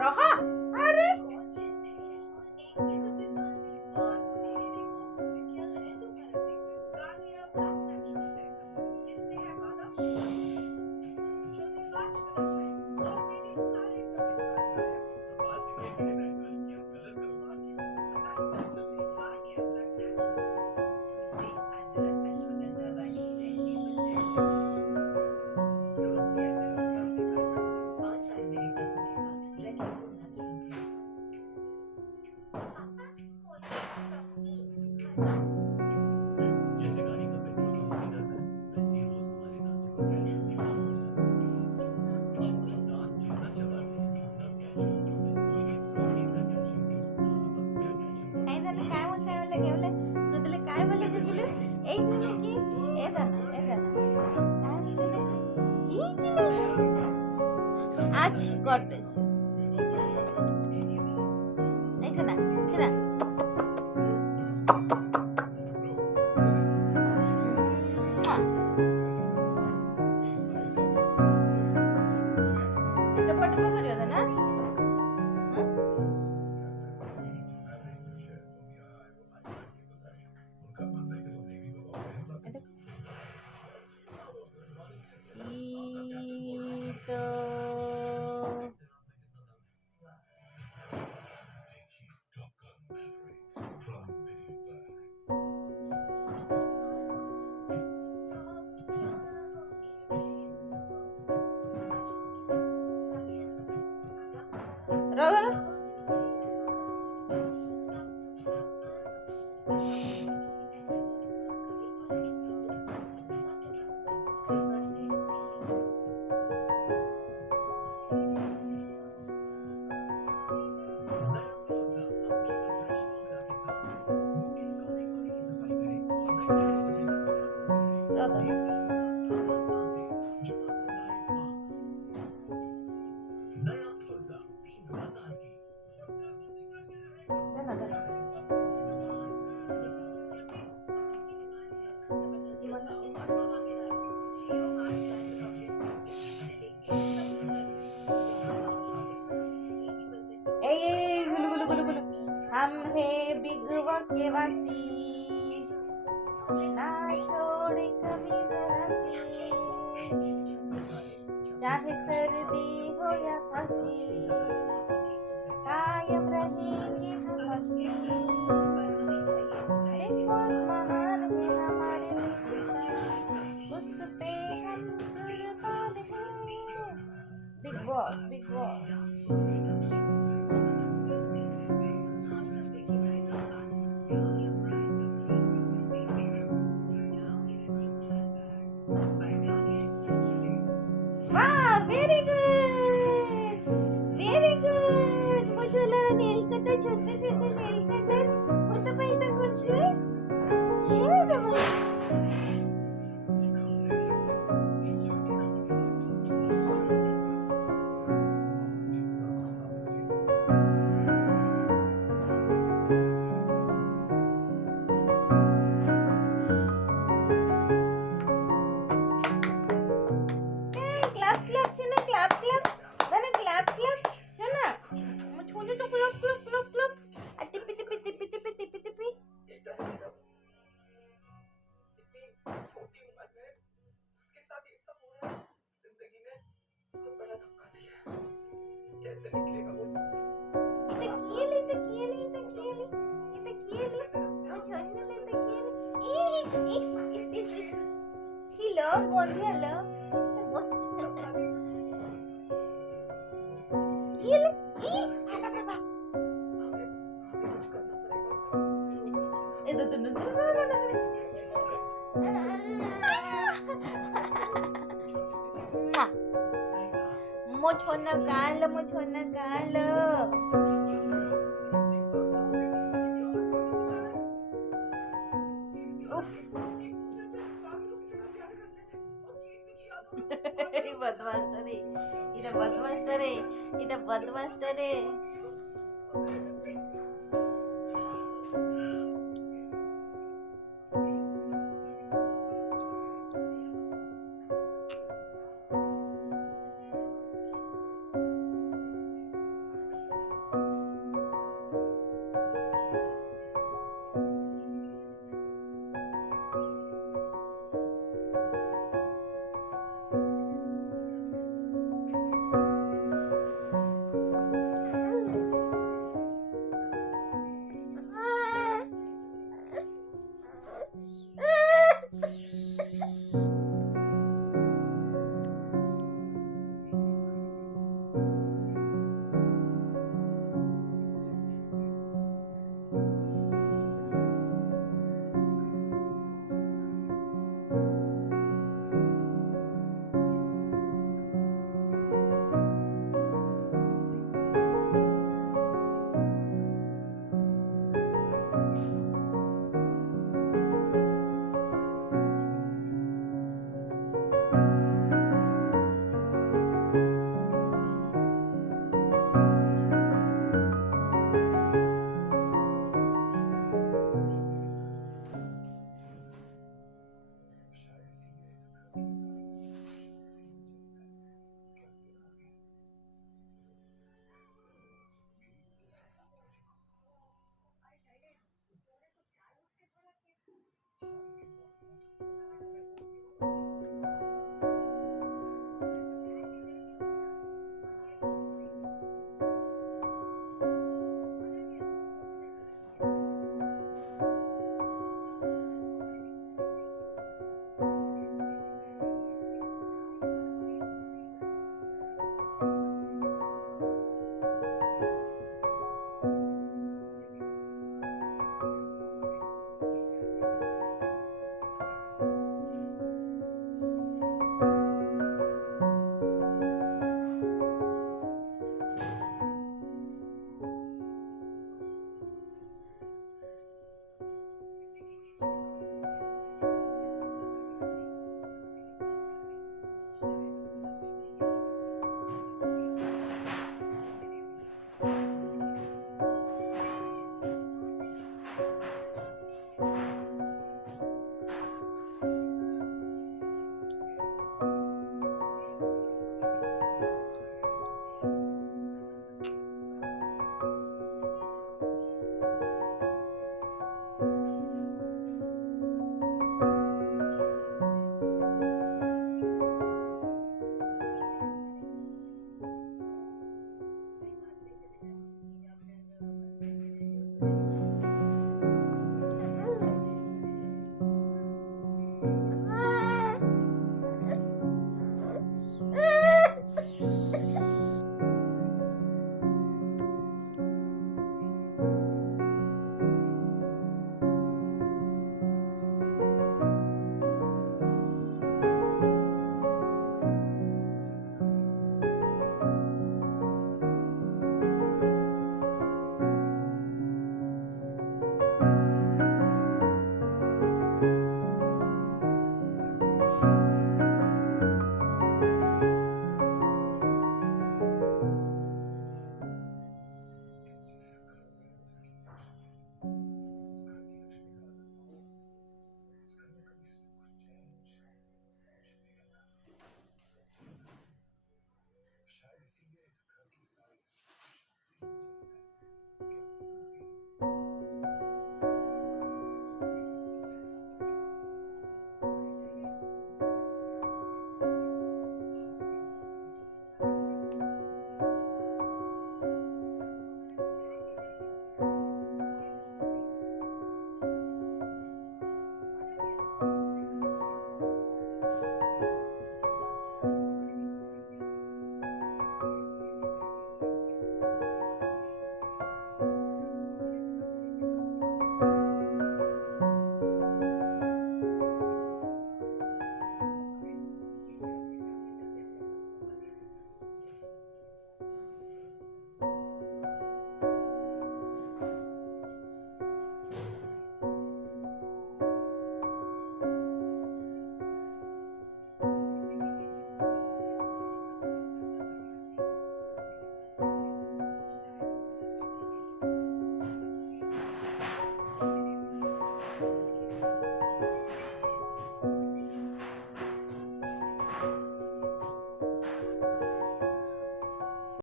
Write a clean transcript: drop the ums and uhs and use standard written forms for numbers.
रहा अरे जैसे गाड़ी का पेट्रोल कम होते जाता है वैसे ही रोज हमारे दांतों का कैल्शियम भी कम होता जाता है। दांत जितना चबाते हैं उतना कैल्शियम खोते हैं। कोई इंसान नहीं था कैल्शियम को सुना अब फिर कैल्शियम काय झालं काय मग काय म्हणलं घेवलं तुला काय बोलत तुला ए तुला की ए दाना काय तुला ही आज गॉड ब्लेस यू ऐसा ना चला टपट वगैरे होता ना हम है बिग बॉस के वासी ना छोड़े कभी जरा से चाहे सर्दी हो या खांसी कायम रहेंगे हम हंसी बिग बॉस महान है हमारे उस पे हम कुर्बान हैं बिग बॉस वेरी गुड मुझे लगा नेल कटर छोटे छोटे नेल कटर होता पाहिजे कुठे ये डबल कैसे निकलेगा वो Hello, किल ई आता बाबा itu tuh mau छोड़ना गाल उफ बदमाश रे इधर बदमाश रे